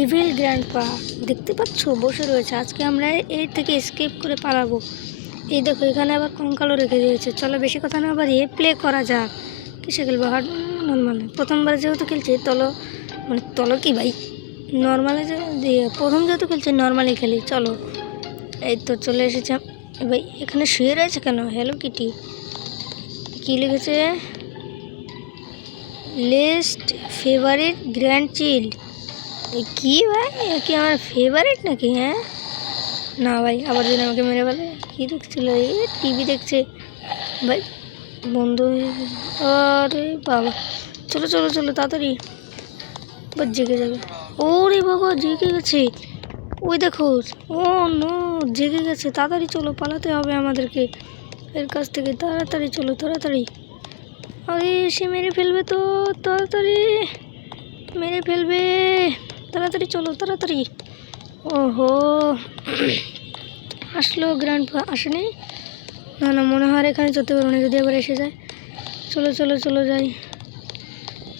Evil grandpa দেখতে পাচ্ছ বসে রয়েছে। আজকে আমরা এর থেকে এসকেপ করে পালাবো। এই দেখো এখানে আবার কঙ্কালও রেখে দিয়েছে। চলো বেশি কথা না বাড়িয়ে প্লে করা যাক। কিসে খেলবো? হার্ড নর্মালে? প্রথমবার যেহেতু খেলছি তলো কি ভাই, নর্মালে দিয়ে প্রথম যেহেতু খেলছি নর্মালি খেলি। চলো এই তো চলে এসেছে ভাই। এখানে শুয়ে রয়েছে কেন? Hello kitty. কী লিখেছে? List favourite grand child. কি ভাই, কি আমার ফেভারিট নাকি? হ্যাঁ না ভাই, আবার যদি আমাকে মেরে ফেলে। কী দেখছিল? টিভি দেখছে ভাই। বন্ধু আরে বাবা, চলো চলো চলো তাড়াতাড়ি, এবার জেগে যাবে। ওরে বাবা জেগে গেছে, ওই দেখো। ও নো, জেগে গেছে। তাড়াতাড়ি চলো, পালাতে হবে আমাদেরকে এর কাছ থেকে। তাড়াতাড়ি চলো তাড়াতাড়ি। আরে সে মেরে ফেলবে তো, তাড়াতাড়ি মেরে ফেলবে। তাড়াতাড়ি চলো তাড়াতাড়ি। ওহো আসলো গ্র্যান্ডপা? আসেনি? না না, মনে হয় এখানে যেতে পারবো না, যদি আবার এসে যায়। চলো চলো চলো যাই।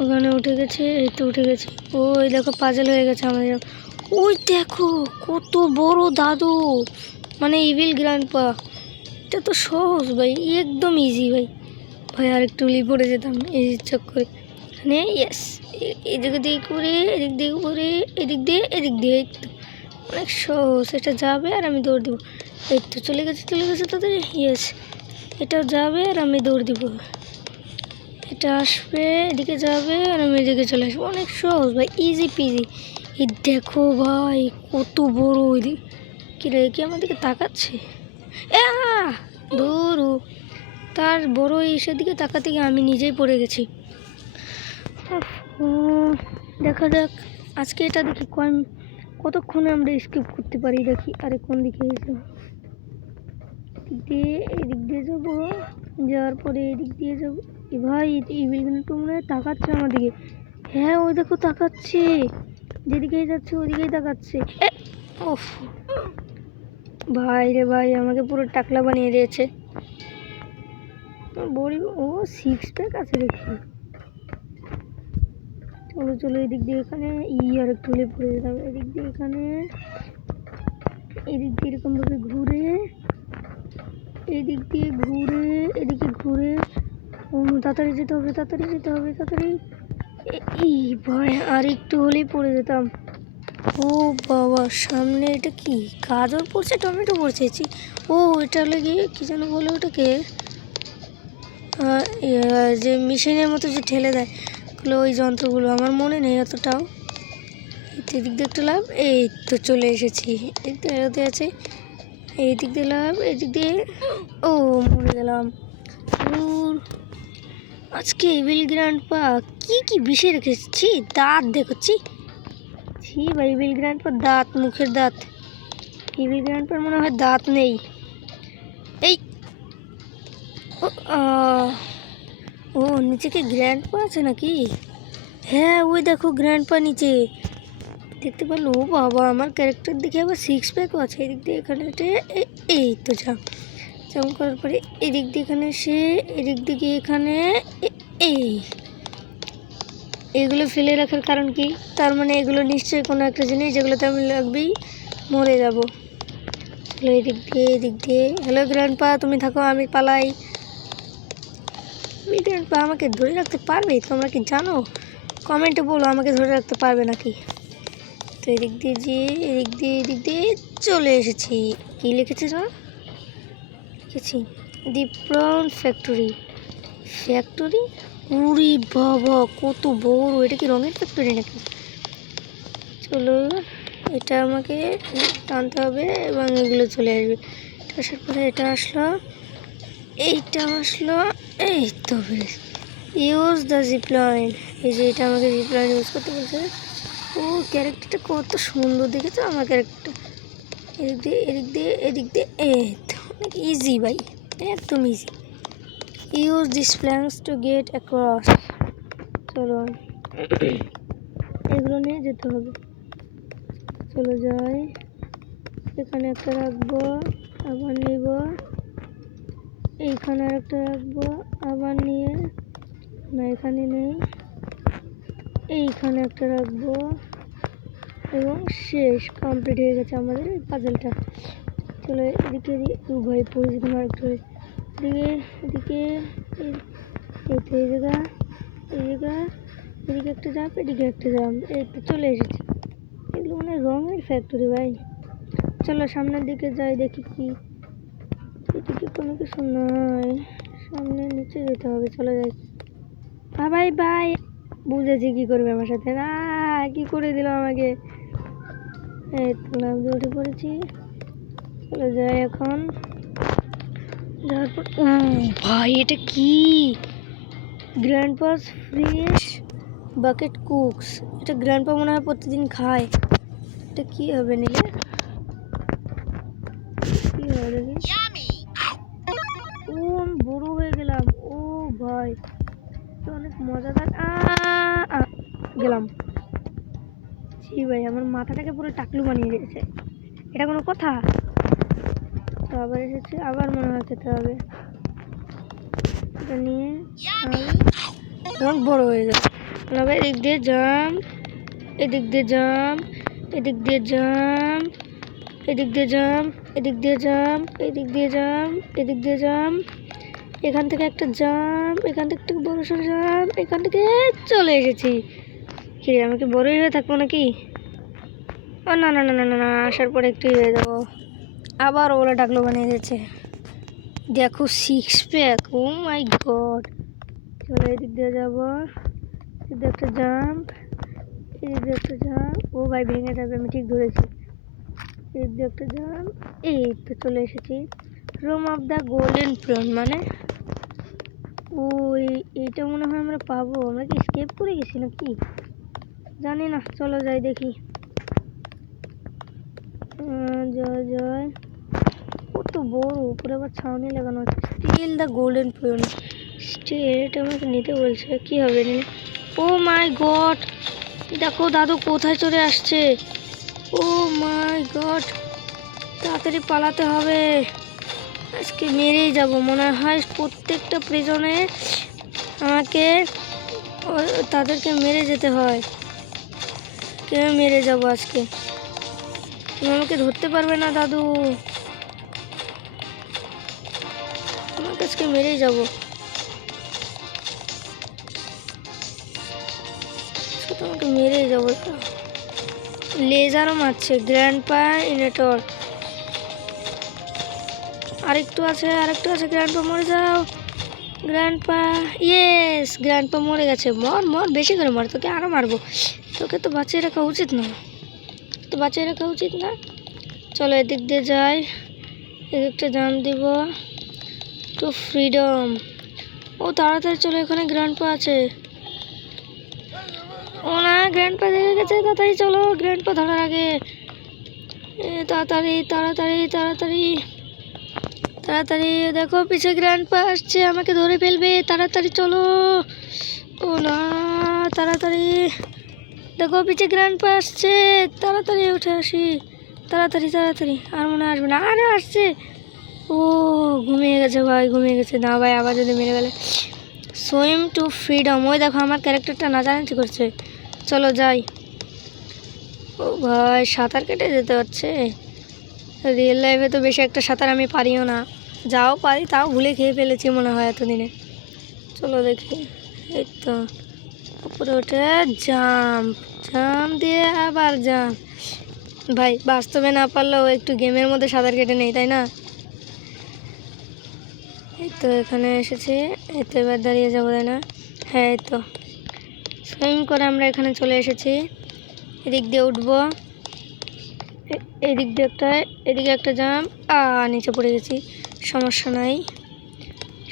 ওখানে উঠে গেছে, এই তো উঠে গেছে। ওই দেখো পাজল হয়ে গেছে আমাদের। ওই দেখো কত বড় দাদু, মানে ইভিল গ্র্যান্ডপা। এটা তো সহজ ভাই, একদম ইজি ভাই। ভাই আর একটু উলি পড়ে যেতাম এই চক্করে। এখানে ইয়েস, এদিক দিয়ে করে, এদিক দিয়ে করে, এদিক দিয়ে এদিক দিয়ে। এই তো অনেক সহজ। এটা যাবে আর আমি দৌড় দেবো। এই তো চলে গেছে তাদের। ইয়েস, এটাও যাবে আর আমি দৌড় দিব। এটা আসবে, এদিকে যাবে আর আমি এদিকে চলে আসবো। অনেক সহজ ভাই, ইজি পিজি। এই দেখো ভাই কত বড়। ওইদিকে কি রে, কি আমার দিকে তাকাচ্ছে? দূর, তার বড় ইসের দিকে তাকাতে গিয়ে আমি নিজেই পড়ে গেছি। দেখা যাক আজকে এটা দেখি কতক্ষণে আমরা স্কিপ করতে পারি। দেখি আরে কোন দিকে এদিক দিয়ে যাবো, যাওয়ার পরে এদিক দিয়ে যাবো। ভাই ইভিল কিন্তু মনে হয় তাকাচ্ছে আমার দিকে। হ্যাঁ ওই দেখো তাকাচ্ছে, যেদিকেই যাচ্ছে ওদিকেই তাকাচ্ছে। ওফ ভাই রে ভাই, আমাকে পুরো টাকলা বানিয়ে দিয়েছে। বড়ি ও 6 প্যাক আছে দেখি। চলো চলো এদিক দিয়ে এখানে আর একটু হলে পড়ে যেতাম। এদিক দিয়ে এখানে, এদিক দিয়ে এরকমভাবে ঘুরে, এদিক দিয়ে ঘুরে, এদিকে ঘুরে। তাড়াতাড়ি যেতে হবে তাড়াতাড়ি যেতে হবে তাড়াতাড়ি। এই ভাই আর একটু হলেই পড়ে যেতাম। ও বাবা সামনে এটা কি? গাজর পড়ছে, টমেটো পড়ছে। ও এটা লেগে কি যেন বলে ওটাকে, যে মেশিনের মতো যে ঠেলে দেয় ওই যন্ত্রগুলো, আমার মনে নেই অতটাও। এদিক দিয়ে একটা লাভ, এই তো চলে এসেছি। এতে আছে, এই দিক দিয়ে লাভ, এদিক দিয়ে। ও মরে গেলাম। আজকে ইভিল গ্র্যান্ডপা কি বিষয় রেখেছি? দাঁত দেখছি ছি ভাই, ইভিল গ্র্যান্ডপা দাঁত, মুখের দাঁত। ইভিল গ্র্যান্ডপার মনে হয় দাঁত নেই। এই ও নিচে কি গ্র্যান্ডপা আছে নাকি? হ্যাঁ ওই দেখো গ্র্যান্ডপা নিচে দেখতে পারলো। ও বাবা, আমার ক্যারেক্টার দেখে আবার 6 প্যাকও আছে। এদিক দিয়ে এখানে এই তো যেমন করার পরে এদিক দিয়ে এখানে এসে, এদিক দিকে এখানে এইগুলো ফেলে রাখার কারণ কি? তার মানে এগুলো নিশ্চয়ই কোনো একটা জিনিস যেগুলোতে আমি লাগবেই মরে যাব। চলো এদিক দিয়ে। হ্যালো গ্র্যান্ডপা, তুমি থাকো, আমি পালাই। গ্র্যান্ডপা আমাকে ধরে রাখতে পারবে? তোমরা কি জানো? কমেন্টে বলো আমাকে ধরে রাখতে পারবে নাকি। তো এদিক দিয়ে চলে এসেছি। কি লিখেছে না? লিখেছি দি প্রন ফ্যাক্টরি। উরি বাবা কত বড়! এটা কি রঙের ফ্যাক্টরি নাকি? চলো এটা আমাকে টানতে হবে এবং এগুলো চলে আসবে। আসার পরে এটা আসলো, এইটা আসলো, এই তো বেশ। Use the zipline. এই যে এটা আমাকে জিপলাইন ইউজ করতে বলছে। ও ক্যারেক্টারটা কত সুন্দর দেখেছো আমার ক্যারেক্টারটা। এদিক দিয়ে এই তো অনেক ইজি ভাই, একদম easy. Use this planks to get across. চলো এগুলো নিয়ে যেতে হবে। চলো যাই, এখানে একটা রাখবো, আবার নিব, এইখানে একটা রাখবো, আবার নিয়ে, না এখানে নেই, এইখানে একটা রাখবো, এবং শেষ, কমপ্লিট হয়ে গেছে আমাদের এই পাজলটা। চলো এদিকে ভাই পরিচিত মার্ক ধরে এদিকে এদিকে এই তো এই জায়গা এদিকে একটা জাম্প, এদিকে একটা জাম্প, এই তো চলে এসেছি। এগুলো মানে রঙের ফ্যাক্টরি ভাই। চলো সামনের দিকে যাই, দেখি কি এদিকে কোনো কিছু নয়, সামনে নিচে যেতে হবে। চলো যাই। ভাই ভাই বুঝেছি কি করবে আমার সাথে, না কি করে দিল আমাকে। এই তো লাভ দিয়ে উঠে পড়েছি। চলে যাই এখন। যাওয়ার পর ও ভাই এটা কি, গ্র্যান্ডপাস ফ্রেশ বাকেট কুকস, এটা গ্র্যান্ডপা মনে হয় প্রতিদিন খায়। এটা কি হবে নিলে, কি হবে দেখি। ও আমি বড় হয়ে গেলাম, ও ভাই তো অনেক মজাদার। গেলাম। জি ভাই আমার মাথাটাকে পুরো টাকলু বানিয়ে দিয়েছে, এটা কোনো কথা। তো আবার এসেছে, আবার মনে হয় খেতে হবে। এটা নিয়ে তখন বড় হয়ে গেল। আবার এদিক দিয়ে জাম, এদিক দিয়ে জাম, এদিক দিয়ে জাম, এদিক দিয়ে জাম, এদিক দিয়ে জাম, এদিক দিয়ে জাম, এদিক দিয়ে জাম, এখান থেকে একটা জাম, এখান থেকে একটা বড় সড়ো জাম, এখান থেকে চলে এসেছি। কি আমি কি বড়ই হয়ে থাকবো নাকি? ও না না না না না না, আসার পরে একটু হয়ে যাবো। আবার ওরা ডাকলো বানিয়ে দিয়েছে, দেখো 6 প্যাক, ও মাই গড। চলো এদিক দিয়ে যাবো, এদিক দিয়ে একটা জাম্প, এদিক দিয়ে একটা জাম্প, ও ভাই ভেঙে যাবে, আমি ঠিক ধরেছি। এদিক দিয়ে একটা জাম্প, এই তো চলে এসেছি। রুম অফ দ্য গোল্ডেন প্রাউন, মানে ওই এইটা মনে হয় আমরা পাবো। আমরা কি স্কেপ করে গেছি নাকি জানি না, চলো যাই দেখি। জয় জয়, কত বড়, উপরে আবার ছাউনি লাগানো আছে। Still the golden prawn, still, এটা আমাকে নিতে বলছে, কি হবে নিলে। ও মাই গড, দেখো দাদু কোথায় চলে আসছে। ও মাই গড, তাড়াতাড়ি পালাতে হবে, আজকে মেরেই যাব মনে হয়। প্রত্যেকটা প্রিজনে আমাকে তাদেরকে মেরে যেতে হয়, কেউ মেরে যাব আজকে। তুমি আমাকে ধরতে পারবে না দাদু, আমাকে আজকে মেরেই যাব। তোমাকে মেরেই যাবো, লেজারও মারছে। গ্র্যান্ডপা ইনেটর, আরেকটু আছে, আরেকটু আছে। গ্র্যান্ডপা মরে যাও, গ্র্যান্ডপা, ইয়েস গ্র্যান্ডপা মরে গেছে। মর মর, বেশি করে মর, তোকে আরও মারবো। তোকে তো বাঁচিয়ে রাখা উচিত না, তো বাঁচিয়ে রাখা উচিত না। চলো এদিক দিয়ে যাই, এদিকটা জাম দিব টু ফ্রিডম। ও তাড়াতাড়ি চলো, এখানে গ্র্যান্ডপা আছে। ও না, গ্র্যান্ডপা দেখে গেছে, তাড়াতাড়ি চলো, গ্র্যান্ডপা ধরার আগে। তাড়াতাড়ি তাড়াতাড়ি তাড়াতাড়ি তাড়াতাড়ি, দেখো পিছে গ্র্যান্ডপা আসছে, আমাকে ধরে ফেলবে, তাড়াতাড়ি চলো। ও না, তাড়াতাড়ি দেখো পিছে গ্র্যান্ডপা আসছে, তাড়াতাড়ি উঠে আসি, তাড়াতাড়ি তাড়াতাড়ি। আর মনে আসবে না, আরে আসছে। ও ঘুমিয়ে গেছে ভাই, ঘুমিয়ে গেছে। না ভাই আবার যদি মেরে গেলে। সুইম টু ফ্রিডম, ওই দেখো আমার ক্যারেক্টারটা নাচানাচি করছে। চলো যাই। ও ভাই সাঁতার কেটে যেতে হচ্ছে, রিয়েল লাইফে তো বেশি একটা সাঁতার আমি পারিও না, যাও পারি তাও ভুলে খেয়ে ফেলেছি মনে হয় এতদিনে। চলো দেখি, এই তো উপরে উঠে জাম্প, জাম্প দিয়ে আবার জাম্প। ভাই বাস্তবে না পারলেও একটু গেমের মধ্যে সাঁতার কেটে নেই, তাই না? এই তো এখানে এসেছি, এই তো এবার দাঁড়িয়ে যাবো, তাই না? হ্যাঁ এই তো সুইম করে আমরা এখানে চলে এসেছি। এদিক দিয়ে উঠবো, এদিক দিয়ে একটা, এদিকে একটা জাম্প, নিচে পড়ে গেছি। সমস্যা নাই,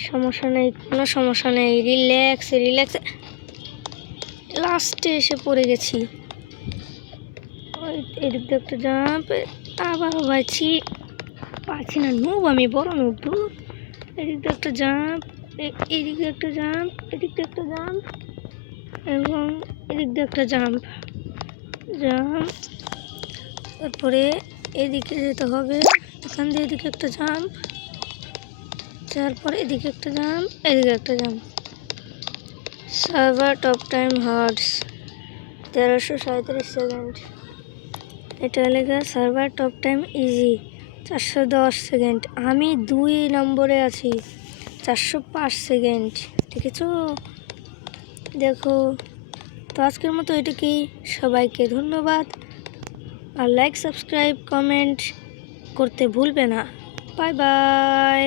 সমস্যা নেই, কোনো সমস্যা নেই, রিল্যাক্স রিল্যাক্স। লাস্টে এসে পড়ে গেছি। এদিক দিয়ে একটা জাম্প, আবারও ভাইছি, পারছি না, নুব আমি, বড় নুব। দূর, এদিক দিয়ে একটা জাম্প, এদিক দিয়ে একটা জাম্প, এদিক দিয়ে একটা জাম্প, এবং এদিক দিয়ে একটা জাম্প, জাম্প। তারপরে এদিকে যেতে হবে, এখান দিয়ে এদিকে একটা জাম্প, তারপরে এদিকে একটা জাম্প, এদিকে একটা jump. Server top time hearts 1337 second. এটা লেখা server talk time is 410 second. আমি 2 নম্বরে আছি 405 সেকেন্ড। ঠিক আছে, দেখো। তো আজকের মতো এটুকুই, সবাইকে ধন্যবাদ। আর লাইক সাবস্ক্রাইব কমেন্ট করতে ভুলবে না। Bye bye.